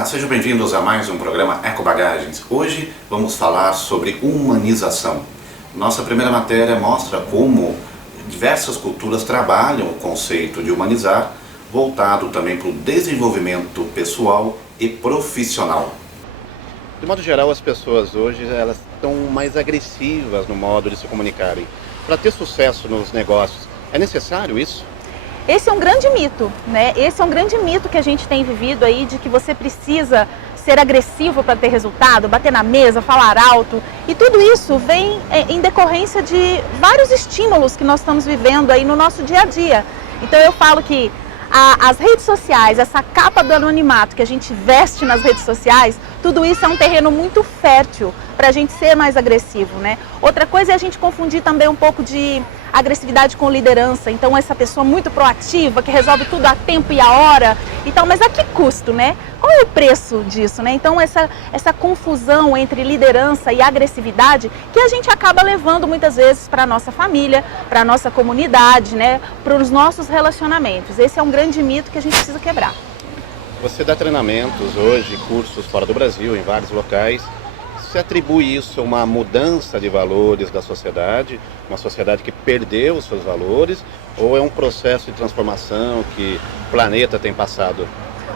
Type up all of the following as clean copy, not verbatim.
Olá, sejam bem-vindos a mais um programa Ecobagagens. Hoje vamos falar sobre humanização. Nossa primeira matéria mostra como diversas culturas trabalham o conceito de humanizar, voltado também para o desenvolvimento pessoal e profissional. De modo geral, as pessoas hoje elas estão mais agressivas no modo de se comunicarem. Para ter sucesso nos negócios, é necessário isso? Esse é um grande mito, né? Esse é um grande mito que a gente tem vivido aí, de que você precisa ser agressivo para ter resultado, bater na mesa, falar alto. E tudo isso vem em decorrência de vários estímulos que nós estamos vivendo aí no nosso dia a dia. Então eu falo que as redes sociais, essa capa do anonimato que a gente veste nas redes sociais, tudo isso é um terreno muito fértil para a gente ser mais agressivo, né? Outra coisa é a gente confundir também um pouco de agressividade com liderança. Então essa pessoa muito proativa, que resolve tudo a tempo e a hora. Então, mas a que custo, né? Qual é o preço disso, né? Então essa confusão entre liderança e agressividade que a gente acaba levando muitas vezes para a nossa família, para a nossa comunidade, né? Para os nossos relacionamentos. Esse é um grande mito que a gente precisa quebrar. Você dá treinamentos hoje, cursos fora do Brasil, em vários locais. Você atribui isso a uma mudança de valores da sociedade, uma sociedade que perdeu os seus valores, ou é um processo de transformação que o planeta tem passado?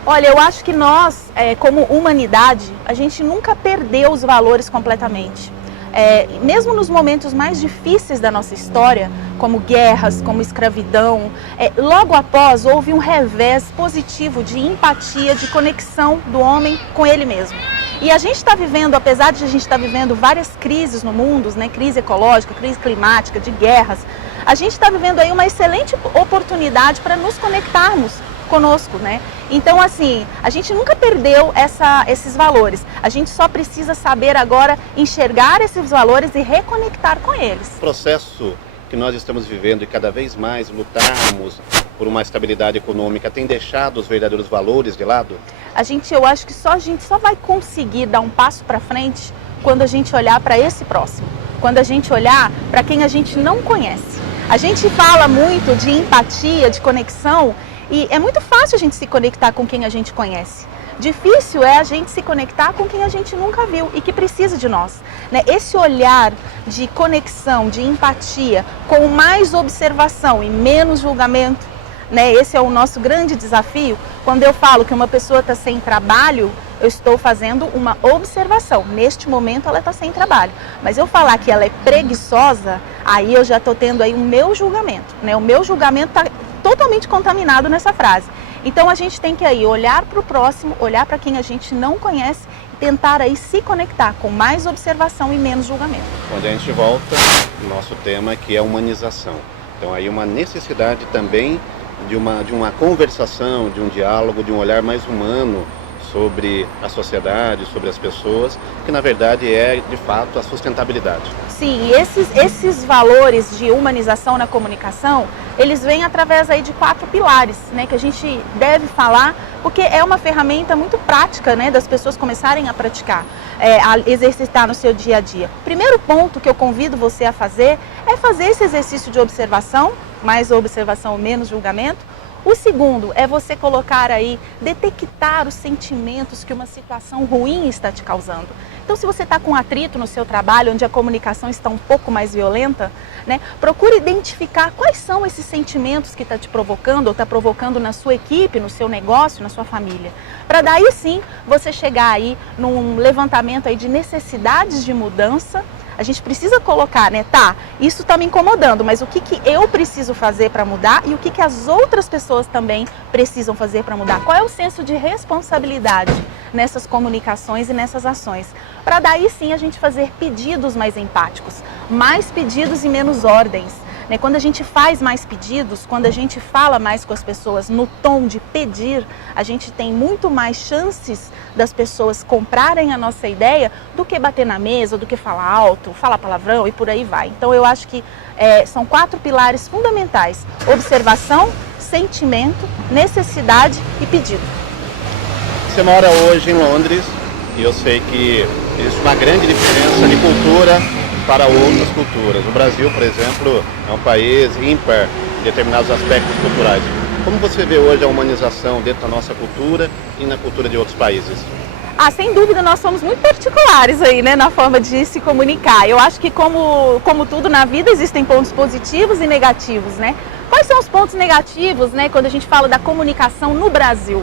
Olha, eu acho que nós, como humanidade, a gente nunca perdeu os valores completamente. Mesmo nos momentos mais difíceis da nossa história, como guerras, como escravidão, logo após houve um revés positivo de empatia, de conexão do homem com ele mesmo. E a gente está vivendo, apesar de a gente estar vivendo várias crises no mundo, né, crise ecológica, crise climática, de guerras, a gente está vivendo aí uma excelente oportunidade para nos conectarmos conosco, né? Então, assim, a gente nunca perdeu esses valores. A gente só precisa saber agora enxergar esses valores e reconectar com eles. O processo que nós estamos vivendo e cada vez mais lutarmos por uma estabilidade econômica tem deixado os verdadeiros valores de lado? Eu acho que a gente só vai conseguir dar um passo para frente quando a gente olhar para esse próximo, quando a gente olhar para quem a gente não conhece. A gente fala muito de empatia, de conexão, e é muito fácil a gente se conectar com quem a gente conhece. Difícil é a gente se conectar com quem a gente nunca viu e que precisa de nós, né? Esse olhar de conexão, de empatia, com mais observação e menos julgamento, né? Esse é o nosso grande desafio. Quando eu falo que uma pessoa está sem trabalho, eu estou fazendo uma observação. Neste momento ela está sem trabalho. Mas eu falar que ela é preguiçosa, aí eu já estou tendo aí o meu julgamento, né? O meu julgamento está totalmente contaminado nessa frase. Então a gente tem que aí olhar para o próximo, olhar para quem a gente não conhece e tentar aí se conectar com mais observação e menos julgamento. Quando a gente volta, o nosso tema que é humanização. Então aí uma necessidade também de uma conversação, de um diálogo, de um olhar mais humano sobre a sociedade, sobre as pessoas, que na verdade é de fato a sustentabilidade. Sim, esses valores de humanização na comunicação, eles vêm através aí de 4 pilares, né, que a gente deve falar, porque é uma ferramenta muito prática, né, das pessoas começarem a praticar, a exercitar no seu dia a dia. O primeiro ponto que eu convido você a fazer é fazer esse exercício de observação, mais observação, menos julgamento. O segundo é você colocar aí, detectar os sentimentos que uma situação ruim está te causando. Então, se você está com atrito no seu trabalho, onde a comunicação está um pouco mais violenta, né, procure identificar quais são esses sentimentos que está te provocando ou está provocando na sua equipe, no seu negócio, na sua família. Para daí sim, você chegar aí num levantamento aí de necessidades de mudança. A gente precisa colocar, né, isso está me incomodando, mas o que eu preciso fazer para mudar e o que as outras pessoas também precisam fazer para mudar? Qual é o senso de responsabilidade nessas comunicações e nessas ações? Para daí sim a gente fazer pedidos mais empáticos, mais pedidos e menos ordens. Quando a gente faz mais pedidos, quando a gente fala mais com as pessoas no tom de pedir, a gente tem muito mais chances das pessoas comprarem a nossa ideia do que bater na mesa, do que falar alto, falar palavrão e por aí vai. Então eu acho que são 4 pilares fundamentais: observação, sentimento, necessidade e pedido. Você mora hoje em Londres e eu sei que existe uma grande diferença de cultura para outras culturas. O Brasil, por exemplo, é um país ímpar em determinados aspectos culturais. Como você vê hoje a humanização dentro da nossa cultura e na cultura de outros países? Sem dúvida, nós somos muito particulares aí, né, na forma de se comunicar. Eu acho que como tudo na vida, existem pontos positivos e negativos, né? Quais são os pontos negativos, né, quando a gente fala da comunicação no Brasil?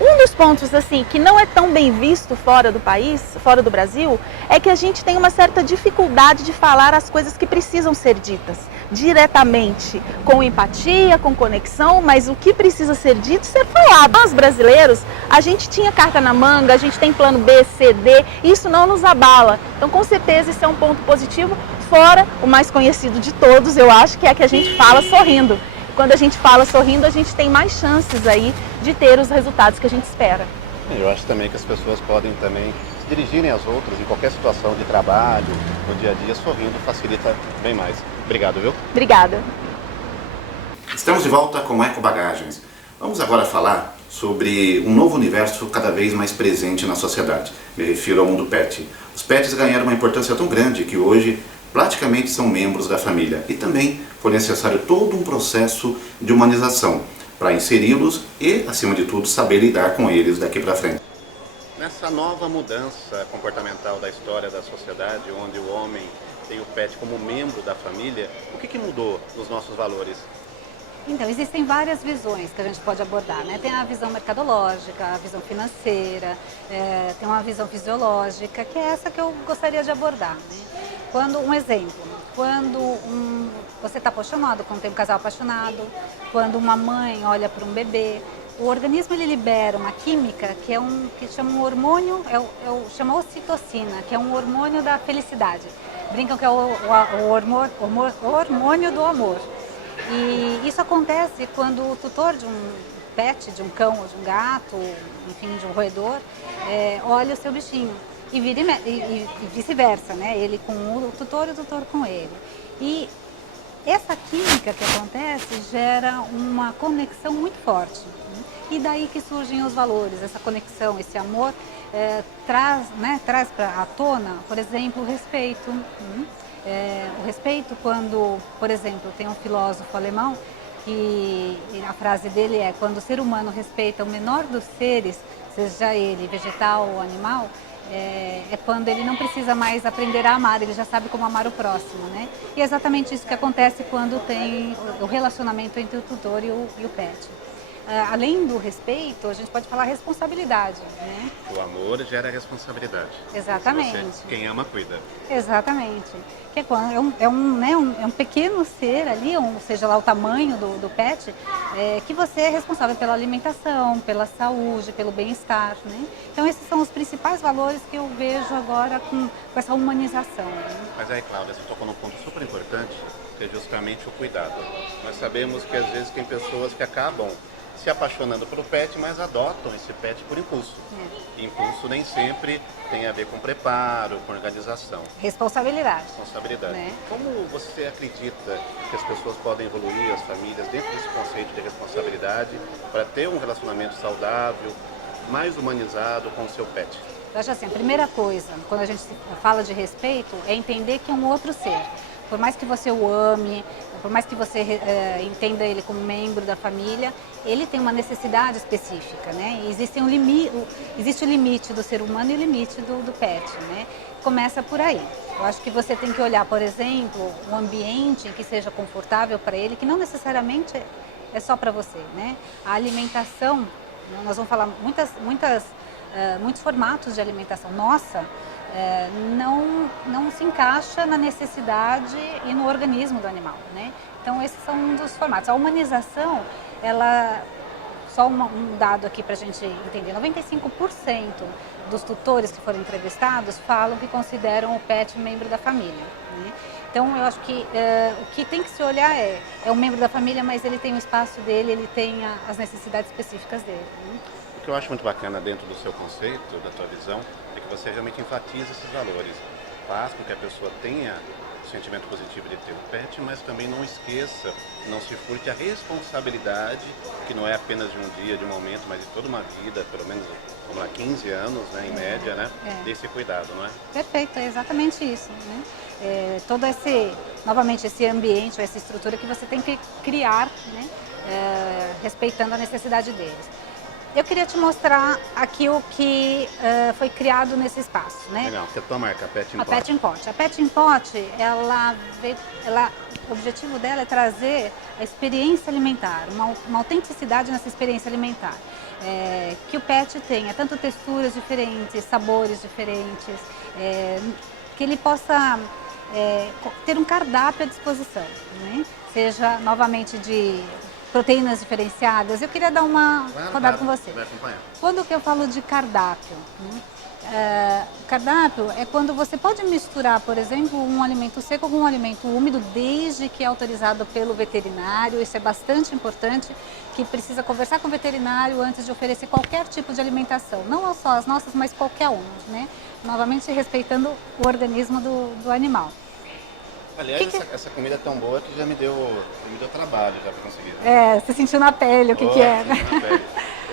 Um dos pontos, assim, que não é tão bem visto fora do país, fora do Brasil, é que a gente tem uma certa dificuldade de falar as coisas que precisam ser ditas diretamente, com empatia, com conexão, mas o que precisa ser dito, ser falado. Nós brasileiros, a gente tinha carta na manga, a gente tem plano B, C, D, isso não nos abala. Então, com certeza, isso é um ponto positivo, fora o mais conhecido de todos, eu acho, que é que a gente fala sorrindo. Quando a gente fala sorrindo, a gente tem mais chances aí de ter os resultados que a gente espera. Eu acho também que as pessoas podem também se dirigirem às outras em qualquer situação de trabalho, no dia a dia, sorrindo facilita bem mais. Obrigado, viu? Obrigada. Estamos de volta com Eco Bagagens. Vamos agora falar sobre um novo universo cada vez mais presente na sociedade. Me refiro ao mundo pet. Os pets ganharam uma importância tão grande que hoje praticamente são membros da família. E também foi necessário todo um processo de humanização para inseri-los e, acima de tudo, saber lidar com eles daqui para frente. Nessa nova mudança comportamental da história da sociedade, onde o homem tem o pet como membro da família, o que mudou nos nossos valores? Então, existem várias visões que a gente pode abordar, né? Tem a visão mercadológica, a visão financeira, tem uma visão fisiológica, que é essa que eu gostaria de abordar, né? Um exemplo, você está apaixonado, quando tem um casal apaixonado, quando uma mãe olha para um bebê, o organismo ele libera uma química que chama um hormônio, chama ocitocina, que é um hormônio da felicidade. Brincam que é o hormônio do amor. E isso acontece quando o tutor de um pet, de um cão ou de um gato, enfim, de um roedor, olha o seu bichinho e vice-versa, né? Ele com o tutor e o tutor com ele. E essa química que acontece gera uma conexão muito forte. Né? E daí que surgem os valores, essa conexão, esse amor traz à tona, por exemplo, o respeito. O respeito quando, por exemplo, tem um filósofo alemão que a frase dele é: quando o ser humano respeita o menor dos seres, seja ele vegetal ou animal, é quando ele não precisa mais aprender a amar, ele já sabe como amar o próximo, né? E é exatamente isso que acontece quando tem o relacionamento entre o tutor e o pet. Além do respeito, a gente pode falar responsabilidade, né? O amor gera responsabilidade. Exatamente. Quem ama, cuida. Exatamente. Que é um pequeno ser ali, seja lá o tamanho do pet, que você é responsável pela alimentação, pela saúde, pelo bem-estar, né? Então esses são os principais valores que eu vejo agora com essa humanização. Né? Mas aí, Cláudia, você tocou num ponto super importante, que é justamente o cuidado. Nós sabemos que às vezes tem pessoas que acabam se apaixonando pelo pet, mas adotam esse pet por impulso. E impulso nem sempre tem a ver com preparo, com organização. Responsabilidade. Né? Como você acredita que as pessoas podem evoluir, as famílias, dentro desse conceito de responsabilidade, para ter um relacionamento saudável, mais humanizado com o seu pet? Eu acho assim, a primeira coisa, quando a gente fala de respeito, é entender que é um outro ser. Por mais que você o ame, por mais que você entenda ele como membro da família, ele tem uma necessidade específica, né? E existe o limite do ser humano e o limite do pet, né? Começa por aí. Eu acho que você tem que olhar, por exemplo, um ambiente que seja confortável para ele, que não necessariamente é só para você, né? A alimentação, nós vamos falar muitos formatos de alimentação. Nossa, não se encaixa na necessidade e no organismo do animal, né? Então esses são um dos formatos. A humanização, só um dado aqui para a gente entender, 95% dos tutores que foram entrevistados falam que consideram o pet membro da família, né? Então eu acho que o que tem que se olhar é um membro da família, mas ele tem o espaço dele, ele tem as necessidades específicas dele, né? O que eu acho muito bacana dentro do seu conceito, da tua visão, é que você realmente enfatiza esses valores. Faz com que a pessoa tenha o sentimento positivo de ter um pet, mas também não esqueça, não se furte a responsabilidade, que não é apenas de um dia, de um momento, mas de toda uma vida, pelo menos 15 anos, né, em média, né, desse cuidado, não é? Perfeito, é exatamente isso, né? Todo esse ambiente, essa estrutura que você tem que criar, né, respeitando a necessidade deles. Eu queria te mostrar aqui o que foi criado nesse espaço, né? Legal, que é a tua marca, a Pet in A Pot. Pet in Pot. A Pet in Pot, o objetivo dela é trazer a experiência alimentar, uma autenticidade nessa experiência alimentar. Que o pet tenha tanto texturas diferentes, sabores diferentes, que ele possa ter um cardápio à disposição, né? Seja novamente de proteínas diferenciadas. Eu queria dar uma rodada com você. Quando que eu falo de cardápio? Cardápio é quando você pode misturar, por exemplo, um alimento seco com um alimento úmido, desde que é autorizado pelo veterinário. Isso é bastante importante, que precisa conversar com o veterinário antes de oferecer qualquer tipo de alimentação. Não só as nossas, mas qualquer uma, né? Novamente respeitando o organismo do animal. Aliás, essa comida é tão boa que já me deu trabalho já para conseguir. Você sentiu na pele o que é, né? Na pele.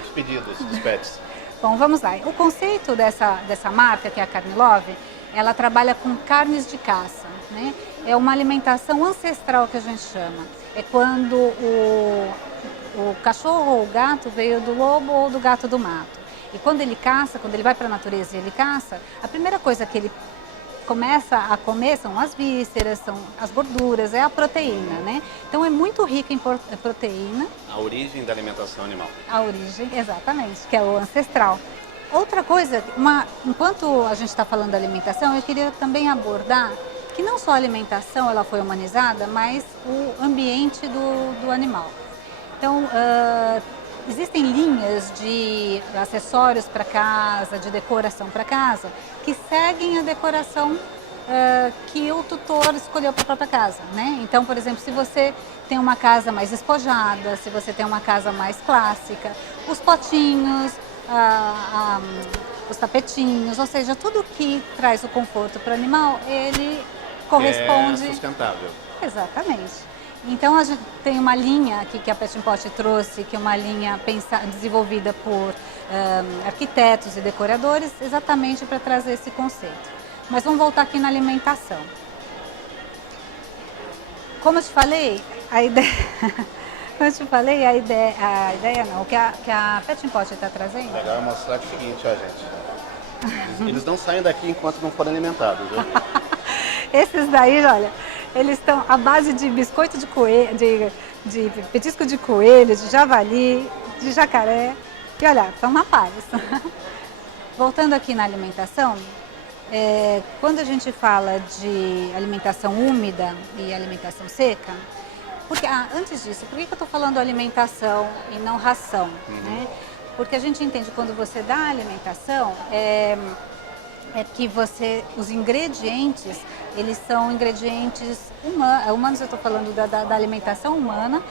Os pedidos dos pets. Bom, vamos lá. O conceito dessa marca, que é a Carne Love, ela trabalha com carnes de caça, né? É uma alimentação ancestral que a gente chama. É quando o cachorro ou o gato veio do lobo ou do gato do mato. E quando ele caça, quando ele vai para a natureza e ele caça, a primeira coisa que ele começa a comer são as vísceras, são as gorduras, é a proteína, né? Então é muito rica em proteína. A origem da alimentação animal. A origem, exatamente, que é o ancestral. Outra coisa, enquanto a gente está falando da alimentação, eu queria também abordar que não só a alimentação ela foi humanizada, mas o ambiente do animal. Então, existem linhas de acessórios para casa, de decoração para casa, que seguem a decoração que o tutor escolheu para a própria casa, né? Então, por exemplo, se você tem uma casa mais despojada, se você tem uma casa mais clássica, os potinhos, os tapetinhos, ou seja, tudo que traz o conforto para o animal, ele corresponde... É sustentável. Exatamente. Então a gente tem uma linha aqui que a Pet in Pot trouxe, que é uma linha desenvolvida por arquitetos e decoradores, exatamente para trazer esse conceito. Mas vamos voltar aqui na alimentação. Como eu te falei, a ideia não, o que a Pet in Pot está trazendo... Legal é mostrar o seguinte, ó, gente. Eles não saem daqui enquanto não forem alimentados, viu? Esses daí, olha, eles estão à base de biscoito de coelho, de petisco de coelho, de javali, de jacaré. E olha, estão na paz. Voltando aqui na alimentação, quando a gente fala de alimentação úmida e alimentação seca, porque antes disso, por que eu estou falando alimentação e não ração? Né? Porque a gente entende que quando você dá alimentação, que os ingredientes, eles são ingredientes humanos, eu estou falando da alimentação humana,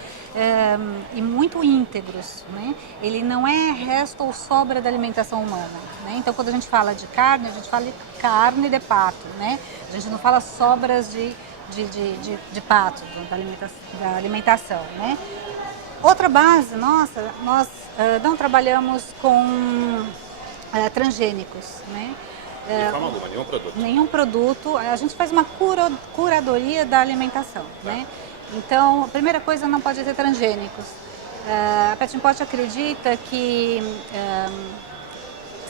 e muito íntegros, né? Ele não é resto ou sobra da alimentação humana, né? Então, quando a gente fala de carne, a gente fala de carne de pato, né? A gente não fala sobras de pato, da alimentação, né? Outra base, nossa, nós não trabalhamos com transgênicos, né? De forma alguma, nenhum produto. Nenhum produto. A gente faz uma curadoria da alimentação, né? Então, a primeira coisa, não pode ter transgênicos. A Pet in Pot acredita que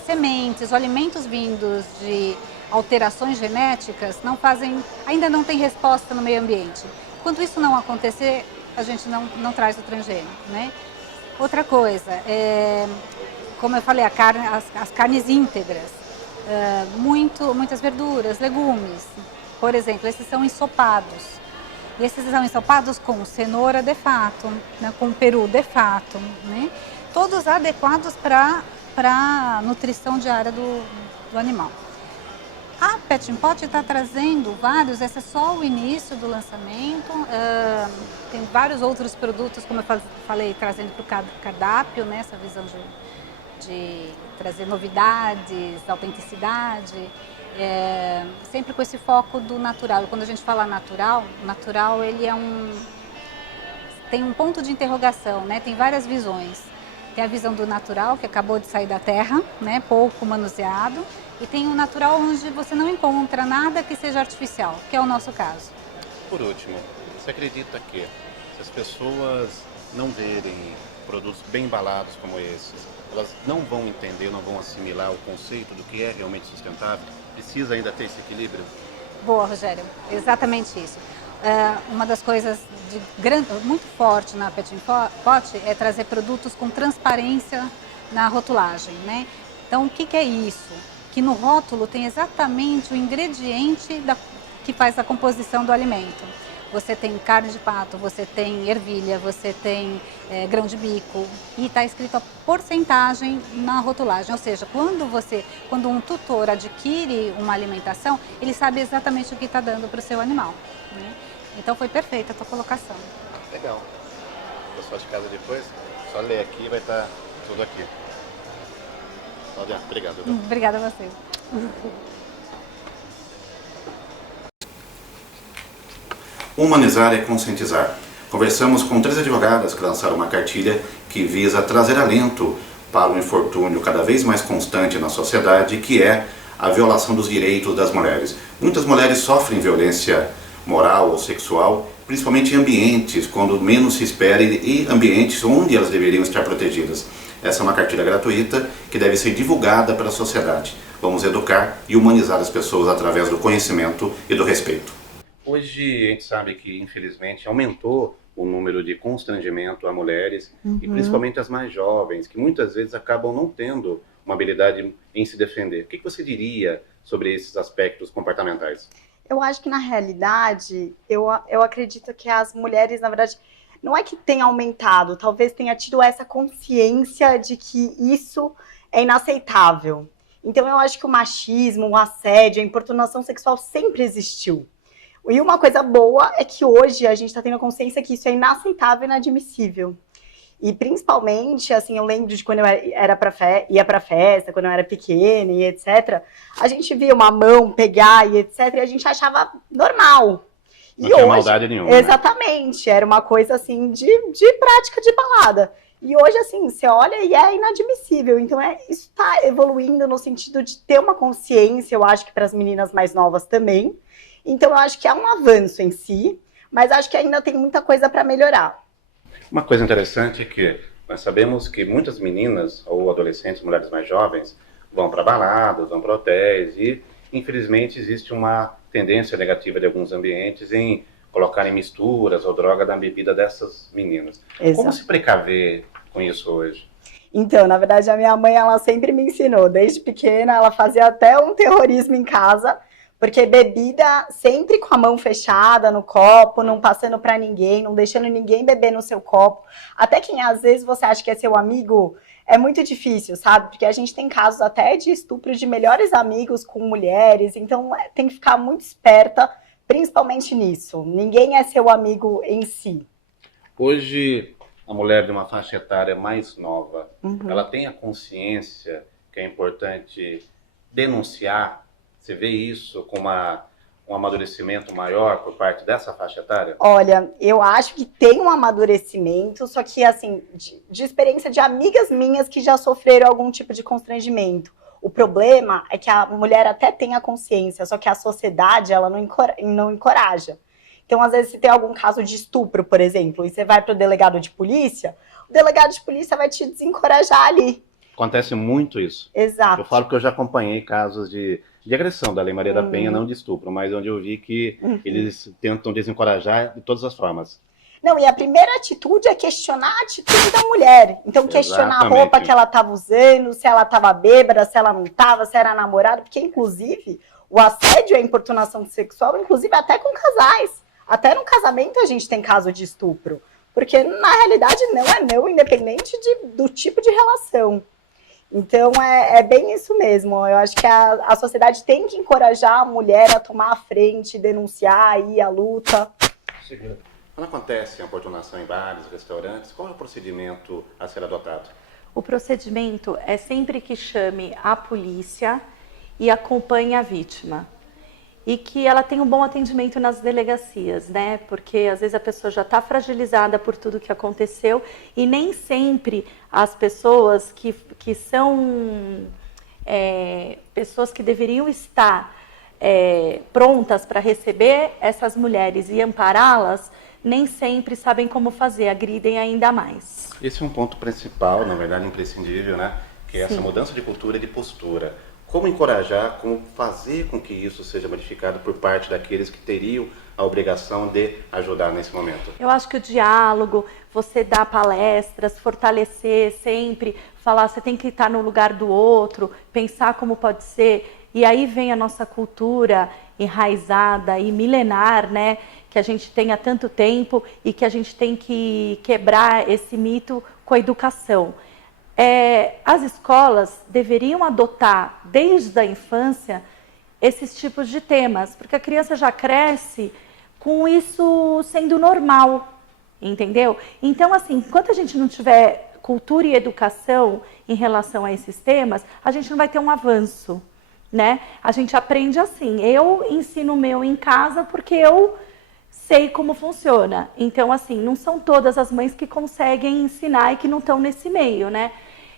sementes ou alimentos vindos de alterações genéticas ainda não tem resposta no meio ambiente. Enquanto isso não acontecer, a gente não traz o transgênico, né? Outra coisa, como eu falei, as carnes íntegras. Muitas verduras, legumes, por exemplo, esses são ensopados. E esses são ensopados com cenoura de fato, né, com peru de fato, né? Todos adequados para a nutrição diária do animal. A Pet in Pot está trazendo vários, esse é só o início do lançamento, tem vários outros produtos, como eu falei, trazendo para o cardápio, né, essa visão de trazer novidades, autenticidade, sempre com esse foco do natural. E quando a gente fala natural, ele tem um ponto de interrogação, né? Tem várias visões. Tem a visão do natural, que acabou de sair da terra, né? Pouco manuseado, e tem o natural onde você não encontra nada que seja artificial, que é o nosso caso. Por último, você acredita que se as pessoas não verem produtos bem embalados como esses, elas não vão entender, não vão assimilar o conceito do que é realmente sustentável? Precisa ainda ter esse equilíbrio? Boa, Rogério, exatamente isso. Uma das coisas muito forte na Petit Pot é trazer produtos com transparência na rotulagem, né? Então, o que é isso? Que no rótulo tem exatamente o ingrediente que faz a composição do alimento. Você tem carne de pato, você tem ervilha, você tem grão de bico e está escrito a porcentagem na rotulagem. Ou seja, quando um tutor adquire uma alimentação, ele sabe exatamente o que está dando para o seu animal, né? Então foi perfeita a tua colocação. Legal. O pessoal de casa depois, só ler aqui, vai estar tudo aqui. Obrigado. Obrigada a você. Humanizar é conscientizar. Conversamos com 3 advogadas que lançaram uma cartilha que visa trazer alento para o infortúnio cada vez mais constante na sociedade, que é a violação dos direitos das mulheres. Muitas mulheres sofrem violência moral ou sexual, principalmente em ambientes quando menos se espera e ambientes onde elas deveriam estar protegidas. Essa é uma cartilha gratuita que deve ser divulgada para a sociedade. Vamos educar e humanizar as pessoas através do conhecimento e do respeito. Hoje a gente sabe que, infelizmente, aumentou o número de constrangimento a mulheres, e principalmente as mais jovens, que muitas vezes acabam não tendo uma habilidade em se defender. O que você diria sobre esses aspectos comportamentais? Eu acho que, na realidade, eu acredito que as mulheres, na verdade, não é que tenha aumentado, talvez tenha tido essa consciência de que isso é inaceitável. Então, eu acho que o machismo, o assédio, a importunação sexual sempre existiu. E uma coisa boa é que hoje a gente está tendo consciência que isso é inaceitável e inadmissível. E principalmente, assim, eu lembro de quando eu ia pra festa, quando eu era pequena e etc. A gente via uma mão pegar e etc. E a gente achava normal. Não tinha maldade nenhuma. Exatamente, né? Era uma coisa assim de prática de balada. E hoje, assim, você olha e é inadmissível. Então, isso está evoluindo no sentido de ter uma consciência, eu acho que para as meninas mais novas também. Então, eu acho que é um avanço em si, mas acho que ainda tem muita coisa para melhorar. Uma coisa interessante é que nós sabemos que muitas meninas ou adolescentes, mulheres mais jovens, vão para baladas, vão para hotéis e, infelizmente, existe uma tendência negativa de alguns ambientes em colocarem misturas ou droga na bebida dessas meninas. Exato. Como se precaver com isso hoje? Então, na verdade, a minha mãe, ela sempre me ensinou. Desde pequena, ela fazia até um terrorismo em casa, porque bebida sempre com a mão fechada no copo, não passando para ninguém, não deixando ninguém beber no seu copo. Até quem às vezes você acha que é seu amigo, é muito difícil, sabe? Porque a gente tem casos até de estupro de melhores amigos com mulheres, então tem que ficar muito esperta, principalmente nisso. Ninguém é seu amigo em si. Hoje, a mulher de uma faixa etária mais nova, ela tem a consciência que é importante denunciar. Você vê isso com um amadurecimento maior por parte dessa faixa etária? Olha, eu acho que tem um amadurecimento, só que, assim, de experiência de amigas minhas que já sofreram algum tipo de constrangimento. O problema é que a mulher até tem a consciência, só que a sociedade, ela não encoraja. Então, às vezes, se tem algum caso de estupro, por exemplo, e você vai para o delegado de polícia, o delegado de polícia vai te desencorajar ali. Acontece muito isso. Exato. Eu falo que eu já acompanhei casos de agressão da Lei Maria da Penha, não de estupro, mas onde eu vi que eles tentam desencorajar de todas as formas. Não, e a primeira atitude é questionar a atitude da mulher. Então, questionar a roupa que ela estava usando, se ela estava bêbada, se ela não estava, se era namorada, porque, inclusive, o assédio e a importunação sexual, inclusive até com casais. Até no casamento a gente tem caso de estupro. Porque, na realidade, não é não, independente do tipo de relação. Então, é bem isso mesmo. Eu acho que a sociedade tem que encorajar a mulher a tomar a frente, denunciar, ir à luta. Quando acontece a importunação em bares, restaurantes, qual é o procedimento a ser adotado? O procedimento é sempre que chame a polícia e acompanhe a vítima. E que ela tenha um bom atendimento nas delegacias, né? Porque às vezes a pessoa já está fragilizada por tudo que aconteceu e nem sempre as pessoas que são pessoas que deveriam estar prontas para receber essas mulheres e ampará-las nem sempre sabem como fazer, agridem ainda mais. Esse é um ponto principal, na verdade imprescindível, né? Que é essa Sim. mudança de cultura e de postura. Como encorajar, como fazer com que isso seja modificado por parte daqueles que teriam a obrigação de ajudar nesse momento? Eu acho que o diálogo, você dar palestras, fortalecer sempre, falar, você tem que estar no lugar do outro, pensar como pode ser, e aí vem a nossa cultura enraizada e milenar, né, que a gente tem há tanto tempo e que a gente tem que quebrar esse mito com a educação. As escolas deveriam adotar desde a infância esses tipos de temas, porque a criança já cresce com isso sendo normal, entendeu? Então, assim, enquanto a gente não tiver cultura e educação em relação a esses temas, a gente não vai ter um avanço, né? A gente aprende assim, eu ensino o meu em casa porque eu sei como funciona. Então, assim, não são todas as mães que conseguem ensinar e que não estão nesse meio, né?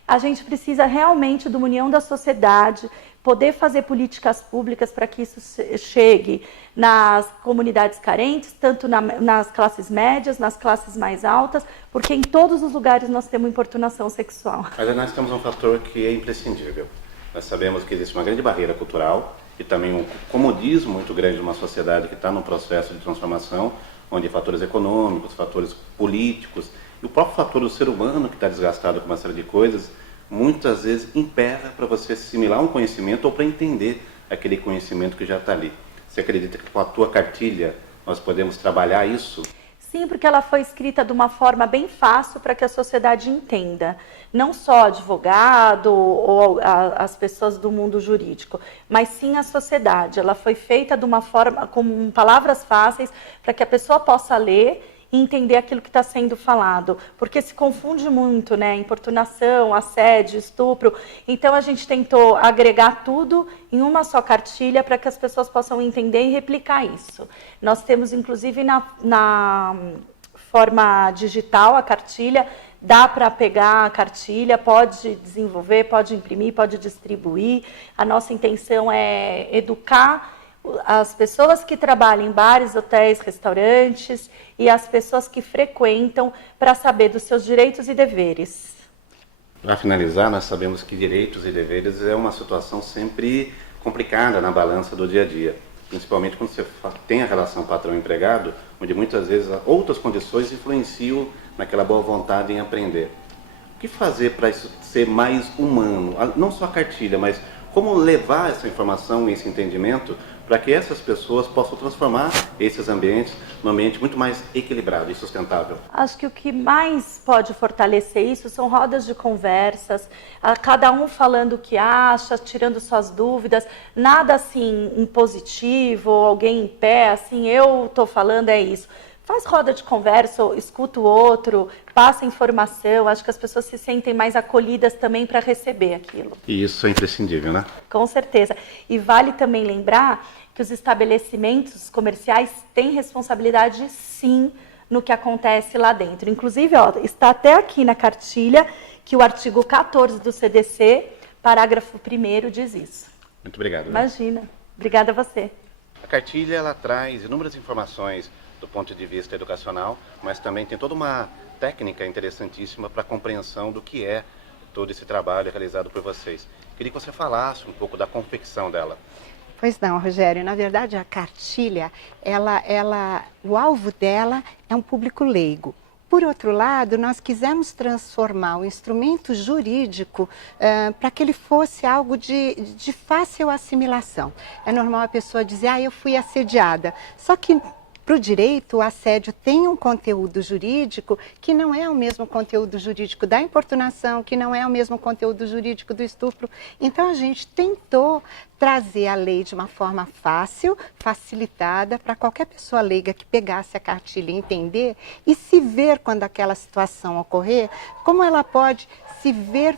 A gente precisa realmente de uma união da sociedade, poder fazer políticas públicas para que isso chegue nas comunidades carentes, tanto nas classes médias, nas classes mais altas, porque em todos os lugares nós temos importunação sexual. Mas nós temos um fator que é imprescindível. Nós sabemos que existe uma grande barreira cultural e também um comodismo muito grande de uma sociedade que está num processo de transformação, onde fatores econômicos, fatores políticos e o próprio fator do ser humano que está desgastado com uma série de coisas, muitas vezes impera para você assimilar um conhecimento ou para entender aquele conhecimento que já está ali. Você acredita que com a tua cartilha nós podemos trabalhar isso? Sim, porque ela foi escrita de uma forma bem fácil para que a sociedade entenda. Não só advogado ou as pessoas do mundo jurídico, mas sim a sociedade. Ela foi feita de uma forma, com palavras fáceis, para que a pessoa possa ler e entender aquilo que está sendo falado, porque se confunde muito, né? Importunação, assédio, estupro. Então a gente tentou agregar tudo em uma só cartilha para que as pessoas possam entender e replicar isso. Nós temos, inclusive, na forma digital a cartilha, dá para pegar a cartilha, pode desenvolver, pode imprimir, pode distribuir. A nossa intenção é educar as pessoas que trabalham em bares, hotéis, restaurantes e as pessoas que frequentam para saber dos seus direitos e deveres. Para finalizar, nós sabemos que direitos e deveres é uma situação sempre complicada na balança do dia a dia, principalmente quando você tem a relação patrão-empregado, onde muitas vezes outras condições influenciam naquela boa vontade em aprender. O que fazer para isso ser mais humano? Não só a cartilha, mas como levar essa informação e esse entendimento para que essas pessoas possam transformar esses ambientes num ambiente muito mais equilibrado e sustentável? Acho que o que mais pode fortalecer isso são rodas de conversas, cada um falando o que acha, tirando suas dúvidas, nada assim impositivo, alguém em pé, assim, eu estou falando, é isso. Faz roda de conversa, escuta o outro, passa informação, acho que as pessoas se sentem mais acolhidas também para receber aquilo. E isso é imprescindível, né? Com certeza. E vale também lembrar que os estabelecimentos comerciais têm responsabilidade, sim, no que acontece lá dentro. Inclusive, ó, está até aqui na cartilha que o artigo 14 do CDC, parágrafo 1º, diz isso. Muito obrigado. Imagina. Obrigada a você. A cartilha ela traz inúmeras informações do ponto de vista educacional, mas também tem toda uma técnica interessantíssima para a compreensão do que é todo esse trabalho realizado por vocês. Queria que você falasse um pouco da confecção dela. Pois não, Rogério. Na verdade, a cartilha, o alvo dela é um público leigo. Por outro lado, nós quisemos transformar o instrumento jurídico para que ele fosse algo de fácil assimilação. É normal a pessoa dizer, eu fui assediada. Só que para o direito, o assédio tem um conteúdo jurídico que não é o mesmo conteúdo jurídico da importunação, que não é o mesmo conteúdo jurídico do estupro. Então, a gente tentou trazer a lei de uma forma fácil, facilitada, para qualquer pessoa leiga que pegasse a cartilha e entender e se ver quando aquela situação ocorrer, como ela pode se ver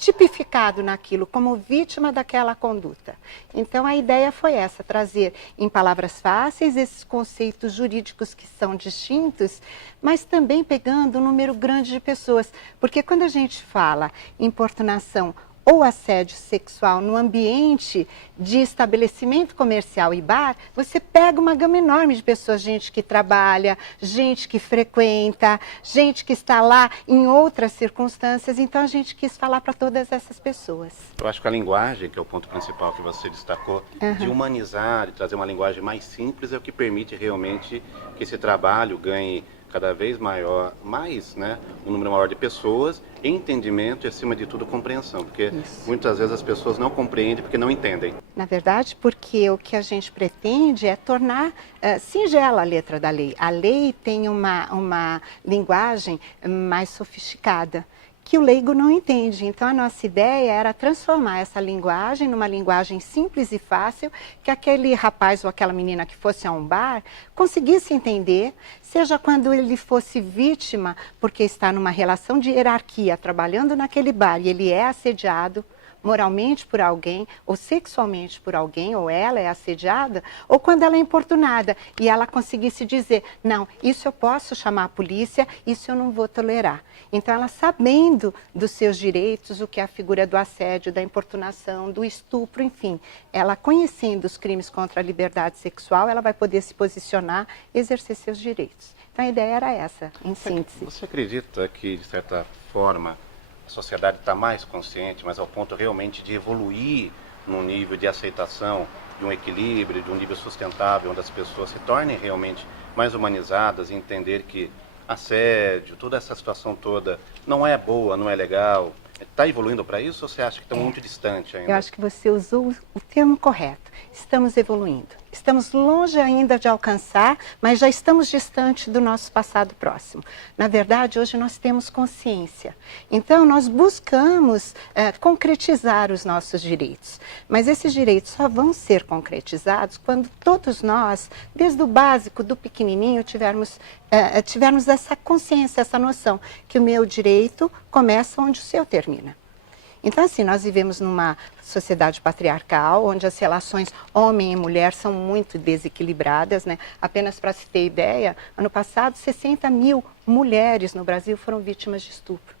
tipificado naquilo, como vítima daquela conduta. Então, a ideia foi essa, trazer em palavras fáceis esses conceitos jurídicos que são distintos, mas também pegando um número grande de pessoas. Porque quando a gente fala importunação ou assédio sexual no ambiente de estabelecimento comercial e bar, você pega uma gama enorme de pessoas, gente que trabalha, gente que frequenta, gente que está lá em outras circunstâncias. Então a gente quis falar para todas essas pessoas. Eu acho que a linguagem, que é o ponto principal que você destacou, de humanizar, de trazer uma linguagem mais simples, é o que permite realmente que esse trabalho ganhe cada vez maior, um número maior de pessoas, entendimento e, acima de tudo, compreensão, porque muitas vezes as pessoas não compreendem porque não entendem. Na verdade, porque o que a gente pretende é tornar singela a letra da lei. A lei tem uma linguagem mais sofisticada, que o leigo não entende. Então a nossa ideia era transformar essa linguagem numa linguagem simples e fácil, que aquele rapaz ou aquela menina que fosse a um bar conseguisse entender, seja quando ele fosse vítima, porque está numa relação de hierarquia, trabalhando naquele bar e ele é assediado moralmente por alguém, ou sexualmente por alguém, ou ela é assediada, ou quando ela é importunada e ela conseguisse dizer, não, isso eu posso chamar a polícia, isso eu não vou tolerar. Então ela sabendo dos seus direitos, o que é a figura do assédio, da importunação, do estupro, enfim, ela conhecendo os crimes contra a liberdade sexual, ela vai poder se posicionar e exercer seus direitos. Então a ideia era essa, em síntese. Você acredita que, de certa forma, a sociedade está mais consciente, mas ao ponto realmente de evoluir num nível de aceitação, de um equilíbrio, de um nível sustentável, onde as pessoas se tornem realmente mais humanizadas e entender que assédio, toda essa situação toda não é boa, não é legal? Está evoluindo para isso ou você acha que está muito distante ainda? Eu acho que você usou o termo correto. Estamos evoluindo. Estamos longe ainda de alcançar, mas já estamos distante do nosso passado próximo. Na verdade, hoje nós temos consciência. Então, nós buscamos concretizar os nossos direitos. Mas esses direitos só vão ser concretizados quando todos nós, desde o básico, do pequenininho, tivermos essa consciência, essa noção que o meu direito começa onde o seu termina. Então, assim, nós vivemos numa sociedade patriarcal, onde as relações homem e mulher são muito desequilibradas, né? Apenas para se ter ideia, ano passado, 60 mil mulheres no Brasil foram vítimas de estupro.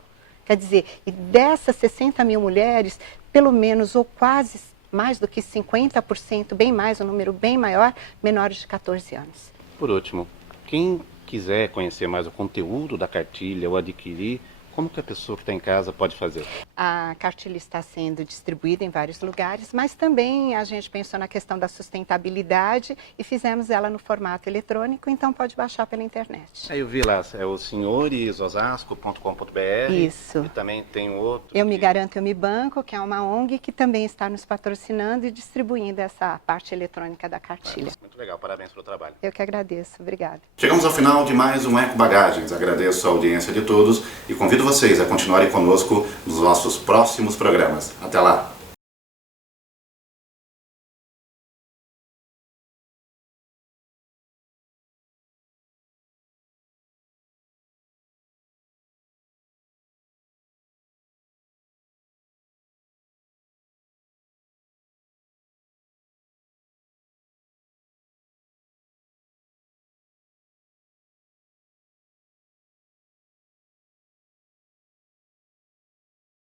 Quer dizer, e dessas 60 mil mulheres, pelo menos ou quase mais do que 50%, bem mais, um número bem maior, menores de 14 anos. Por último, quem quiser conhecer mais o conteúdo da cartilha ou adquirir, como que a pessoa que está em casa pode fazer? A cartilha está sendo distribuída em vários lugares, mas também a gente pensou na questão da sustentabilidade e fizemos ela no formato eletrônico, então pode baixar pela internet. Aí eu vi lá, é o senhoresosasco.com.br. Isso. E também tem outro. Eu Me Garanto, Eu Me Banco, que é uma ONG que também está nos patrocinando e distribuindo essa parte eletrônica da cartilha. Muito legal, parabéns pelo trabalho. Eu que agradeço, obrigada. Chegamos ao final de mais um Eco Bagagens. Agradeço a audiência de todos e convido vocês a continuarem conosco nos nossos próximos programas. Até lá!